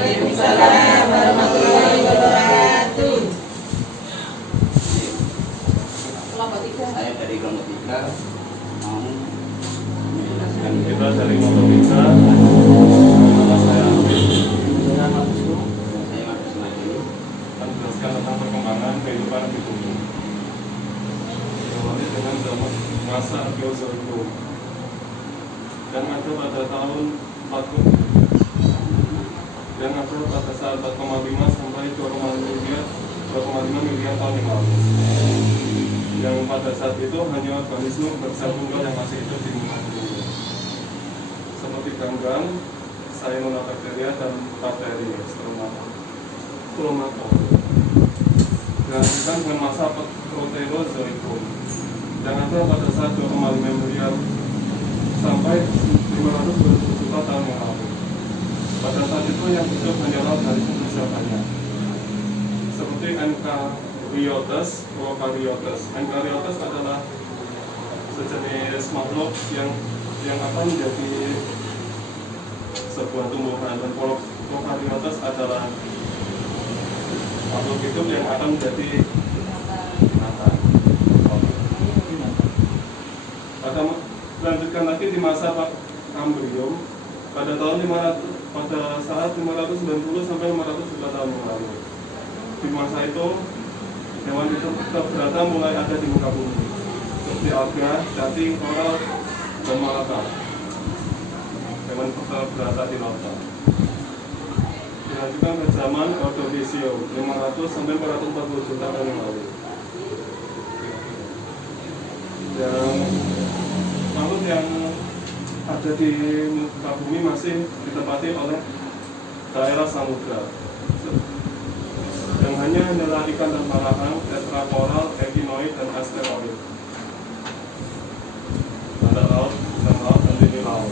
Waalaikumsalam warahmatullahi wabarakatuh. Saya dari kelompok 3 mau menjelaskan. Kita dari kelompok 3. Nama saya Saya Markus Madi akan menjelaskan tentang perkembangan kehidupan di bumi. Diawali dengan zaman masa Arkeozoikum yang ada pada tahun 40 yang ada pada saat 4,5 sampai 2,5 miliar tahun yang lalu. Yang pada saat itu hanya organisme bersel tunggal yang masih hidup di muka bumi, seperti ganggang, cyanobacteria dan bakteri stromatol. Dilanjutkan dengan masa Proterozoikum yang ada pada saat 2,5 miliar sampai 520 juta tahun yang lalu. Pada saat itu yang hidup hanyalah dari jenis banyak, seperti Eukaryotes, Prokaryotes. Eukaryotes adalah sejenis makhluk yang akan menjadi sebuah tumbuhan, dan Prokaryotes adalah makhluk hidup yang akan menjadi binatang. Lanjutkan lagi di masa Kambrium pada saat 590 sampai 500 juta tahun yang lalu. Di masa itu hewan hidup terberata mulai ada di muka bumi, seperti alga, cacing, koral, dan malaka. Hewan terberata di lautan. Dilanjutkan ke zaman Ordovisium 500 sampai 440 juta tahun yang lalu. Yang makhluk yang ada di muka bumi masih ditempati oleh daerah samudra yang hanya adalah ikan dan marahang, tetrakoral, ekinoid, dan asteroid. Ada laut, dan dini laut.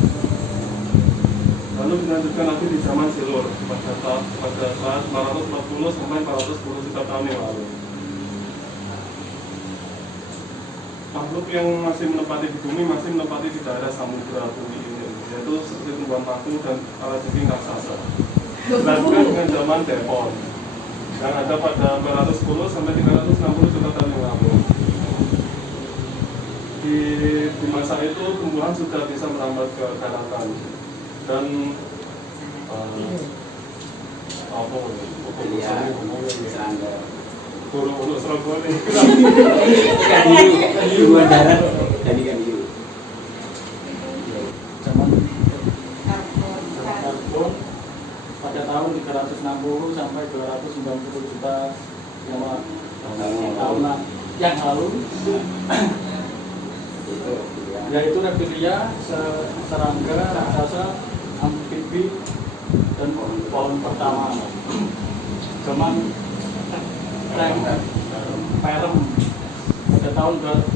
Lalu dilanjutkan lagi di zaman Silur pada saat 440 sampai 410 juta tahun yang lalu. Makhluk yang masih menempati di bumi masih menempati di daerah samudra bumi ini, yaitu seperti tumbuhan paku dan kalajengking raksasa. Dilanjutkan dengan zaman Devon yang ada pada 410 sampai 360 juta tahun yang lalu. Di masa itu tumbuhan sudah bisa merambat ke daratan dan burung serogol ini Dua darat kan Zaman karbon pada tahun 360 sampai 290 juta tahun yang lalu, yaitu reptilia, serangga, raksasa, amfibi, dan pohon pertama. Zaman Perem pada tahun 290,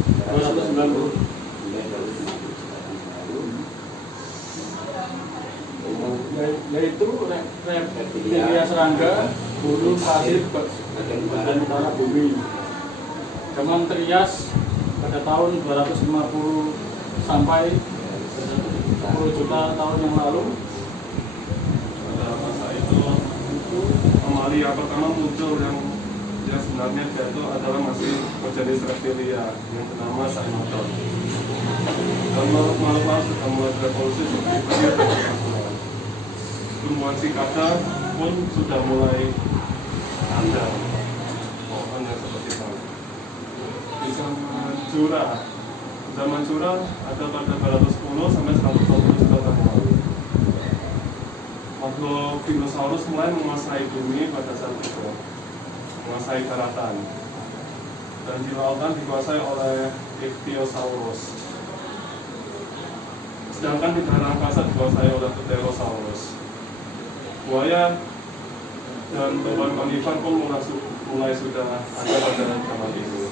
yaitu reptilia serangga, bulu pasir bagian utara bumi. Zaman Trias pada tahun 250 sampai 10 juta tahun yang lalu. pada masa itu mamalia pertama muncul yang sebenarnya dia itu adalah masih berjenis reptilia yang bernama Cyanodon. Dan makhluk-makhluk sudah mulai berevolusi seperti bagian dari kasual. Tumbuhan sikada pun sudah mulai ada, pohon yang seperti itu. Di zaman Jura ada pada 210 sampai 120 juta tahun lalu. Makhluk dinosaurus mulai menguasai bumi pada saat itu, menguasai daratan, dan di lautan dikuasai oleh Ichthyosaurus, sedangkan di daerah angkasa dikuasai oleh Pterosaurus. Buaya dan tumbuhan konifar pun mulai sudah ada pada zaman itu.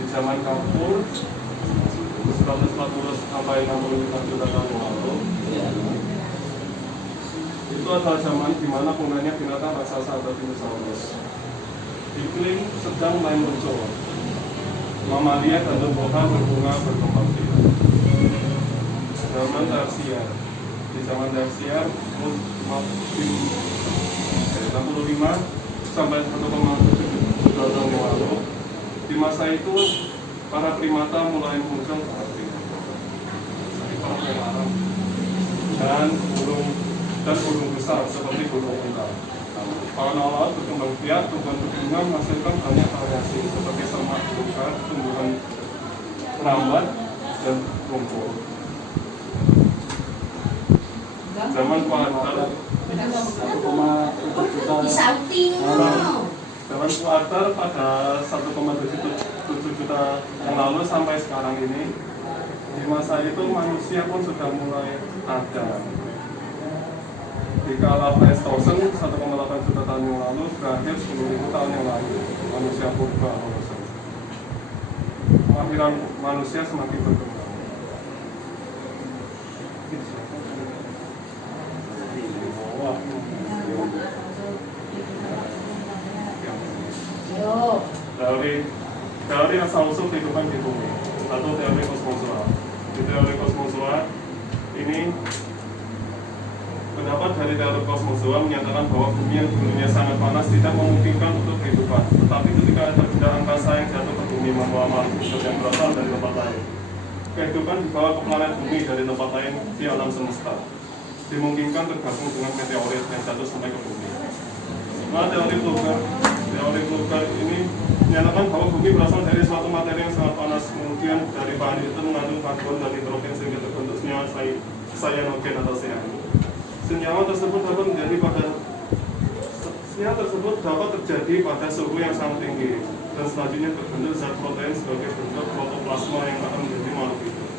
Di zaman Kapur 140 sampai 65 juta tahun yang lalu, itu adalah zaman di mana pemainnya binatang raksasa atau dinosaurus. Iklim sedang mulai muncul, mamalia dan tumbuhan berbunga berkembang biak. Zaman Tersier, di zaman Tersier dari 65 sampai 1,7 juta tahun yang lalu. Di masa itu para primata mulai muncul seperti dan burung besar seperti burung unta. Fauna laut berkembang biak, tumbuhan-tumbuhan menghasilkan banyak variasi seperti semak belukar, tumbuhan rambat, dan lumpur. Zaman kuarter 1,7 juta. Zaman kuarter pada 1,7 juta yang lalu sampai sekarang ini, di masa itu manusia pun sudah mulai ada. Di kala Pleistosen 1,8 juta tahun yang lalu berakhir 10.000 tahun yang lalu, manusia purba Holocene. Akhiran manusia semakin berkembang. Teori asal-usul kehidupan di bumi atau teori kosmozoa. Di teori kosmozoa ini, pendapat dari teori kosmozoa menyatakan bahwa bumi yang dulunya sangat panas tidak memungkinkan untuk kehidupan. Tetapi ketika ada benda angkasa yang jatuh ke bumi membawa makhluk hidup yang berasal dari tempat lain, kehidupan dibawa ke planet bumi dari tempat lain di alam semesta. Dimungkinkan tergabung dengan meteorit yang jatuh sampai ke bumi. Nah, teori Kluger ini menyatakan bahwa bumi berasal dari suatu materi yang sangat panas. Kemudian dari bahan itu mengandung karbon dan nitrogen sehingga terbentuk senyawa cyanogen atau cyanida. Senyawa tersebut dapat terjadi pada suhu yang sangat tinggi dan selanjutnya terbentuk zat protein sebagai bentuk protoplasma yang akan menjadi makhluk hidup.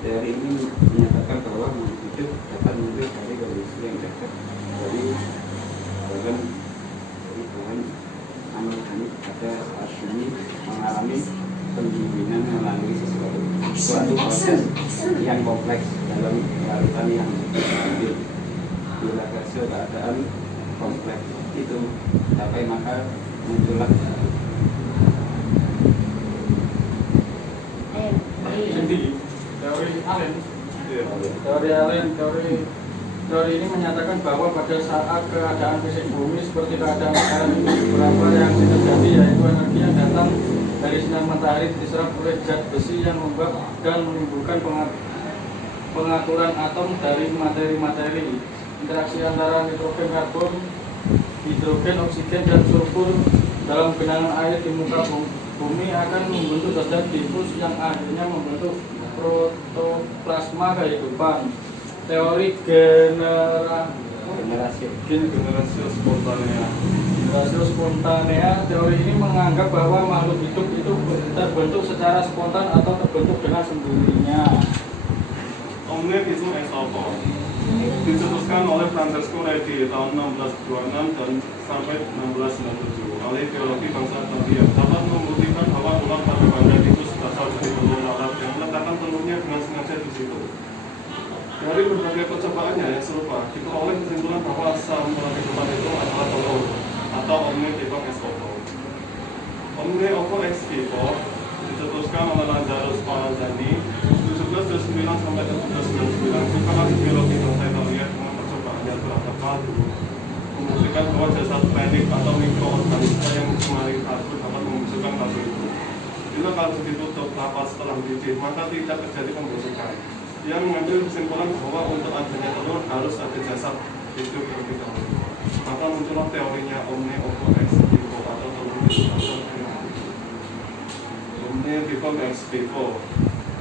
Teori ini menyatakan bahwa makhluk hidup dapat muncul dari kondisi yang dekat dari bahan anorganik pada saat bumi mengalami pendinginan melalui suatu proses yang kompleks dalam larutan yang stabil. Bila keadaan kompleks itu capai maka muncullah teori ini menyatakan bahwa pada saat keadaan fisik bumi seperti keadaan sekarang ini, beberapa reaksi terjadi, yaitu energi yang datang dari sinar matahari diserap oleh zat besi yang lembab dan menimbulkan pengaturan atom dari materi-materi. Interaksi antara nitrogen, karbon, hidrogen, oksigen, dan sulfur dalam genangan air di muka bumi akan membentuk zat difus yang akhirnya membentuk protoplasma kehidupan. Teori generasi spontanea. Teori ini menganggap bahwa makhluk hidup itu terbentuk secara spontan atau terbentuk dengan sendirinya. Omne visum ex oppo dicetuskan oleh Francesco Redi tahun 1626 dan sampai 1697. Ahli biologi bangsa Italia dapat membuktikan bahwa ular pada banda itu berasal dari telur lalat yang meletakkan telurnya dengan sengaja di situ. Dari berbagai percobaannya yang serupa, diperoleh kesimpulan bahwa asal mula kehidupan itu adalah telur atau omne visum ex oppo. Omne oppo ex vivo dicetuskan oleh Lazzaro Spallanzani 1729 sampai 1799. Suka ahli biologi bangsa Italia dengan percobaannya terhadap kaldu membuktikan bahwa jasad planik atau mikroorganisme yang mencemari kaldu dapat membusukkan kaldu itu. Bila kaldu ditutup rapat setelah mendidih, maka tidak terjadi pembusukan. Ia mengambil kesimpulan bahwa untuk adanya telur harus ada jasad hidup terlebih dahulu. Maka muncullah teorinya omne oppo ex vivo atau telur itu asal dari mati. Omne vivo ex vivo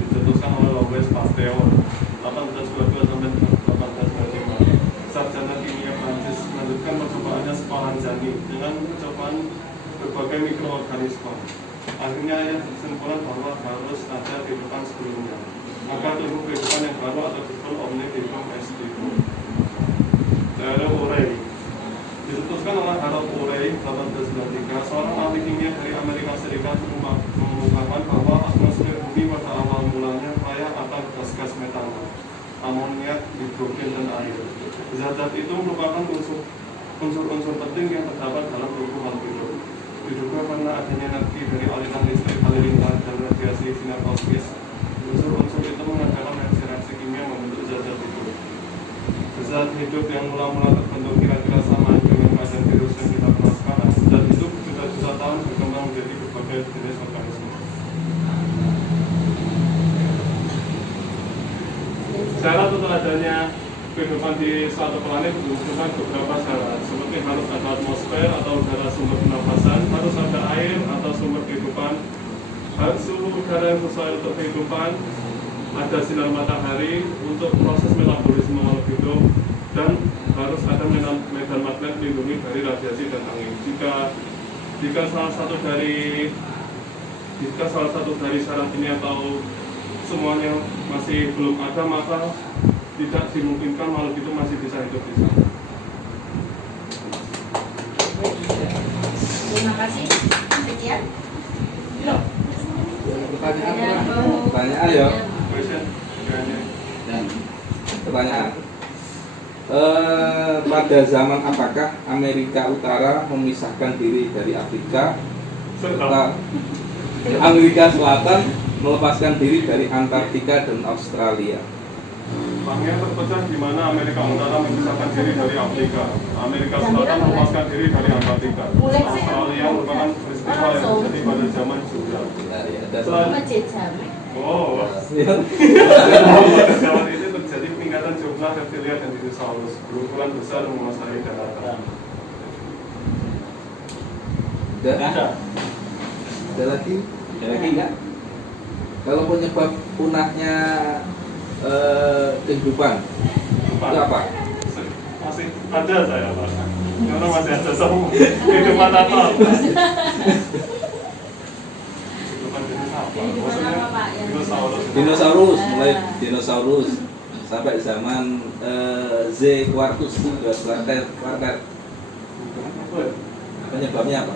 dicetuskan oleh Louis Pasteur 1822 sampai 1825. Sarjana kimia Prancis melanjutkan percobaannya Spallanzani dengan percobaan berbagai mikroorganisme. Akhirnya ia berkesimpulan bahwa harus ada kehidupan sebelumnya. Maka tumbuh kehidupan yang baru atau disebut omne visum ex vivo. Teori Urey dicetuskan oleh Harold Urey 1893, seorang ahli kimia dari Amerika Serikat, mengungkapkan bahwa atmosfer bumi pada awal mulanya kaya akan gas-gas metana, amoniak, hidrogen, dan air. Zat-zat itu merupakan unsur-unsur penting yang terdapat dalam tubuh makhluk hidup. Diduga karena adanya energi dari aliran listrik, halilintar, dan radiasi sinar kosmis, unsur-unsur itu mengadakan reaksi-reaksi kimia membentuk zat-zat itu. zat hidup yang mula-mula terbentuk kira-kira sama dengan keadaan virus yang kita kenal sekarang. Zat hidup juta-juta tahun berkembang menjadi berbagai jenis organisme. Syarat untuk adanya kehidupan di suatu planet membutuhkan beberapa syarat, seperti harus ada atmosfer atau udara sumber pernapasan, harus ada air atau sumber kehidupan, harus suhu udara yang sesuai untuk kehidupan, ada sinar matahari untuk proses metabolisme makhluk hidup, dan harus ada medan magnet melindungi dari radiasi dan angin. Jika salah satu dari syarat ini atau semuanya masih belum ada, maka tidak dimungkinkan makhluk itu masih bisa hidup di sana. Terima kasih. Sekian. Pertanyaan ya. Question? Dan pertanyaan. Pada zaman apakah Amerika Utara memisahkan diri dari Afrika? Serta Amerika Selatan melepaskan diri dari Antartika dan Australia. Banknya terpecah di mana Amerika Utara memisahkan diri dari Afrika, Amerika Selatan melepaskan diri dari Antartika. Australia merupakan peristiwa yang terjadi pada zaman juga. Oh, pada zaman itu terjadi peningkatan jumlah reptilia dan dinosaurus berukuran besar menguasai daratan. Ada lagi enggak? Kalau penyebab punahnya kehidupan itu apa? Masih ada saya Pak. Karena masih ada semua kehidupan apa? Kehidupan jenis apa? Maksudnya dinosaurus. Mulai dinosaurus sampai zaman Z Quartus Quartet. Penyebabnya apa?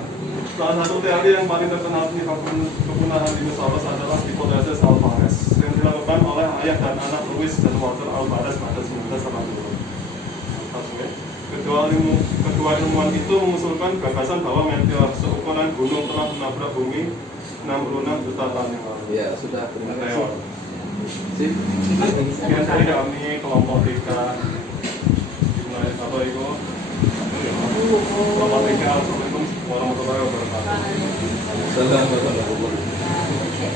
Salah satu teori yang paling terkenal penyebab kepunahan dinosaurus adalah hipotesis Alvarez yang dilakukan oleh ayah dan anak Louis dan Walter Alvarez pada 1980. Kedua ilmuwan itu mengusulkan gagasan bahwa meteor seukuran gunung telah menabrak bumi 66 juta tahun yang lalu. Ya, sudah. Terima kasih. Sip. Sekian dari kami kelompok 3 dimulai apa itu? Kelompok 3. Assalamualaikum warahmatullahi wabarakatuh. Assalamualaikum warahmatullahi wabarakatuh.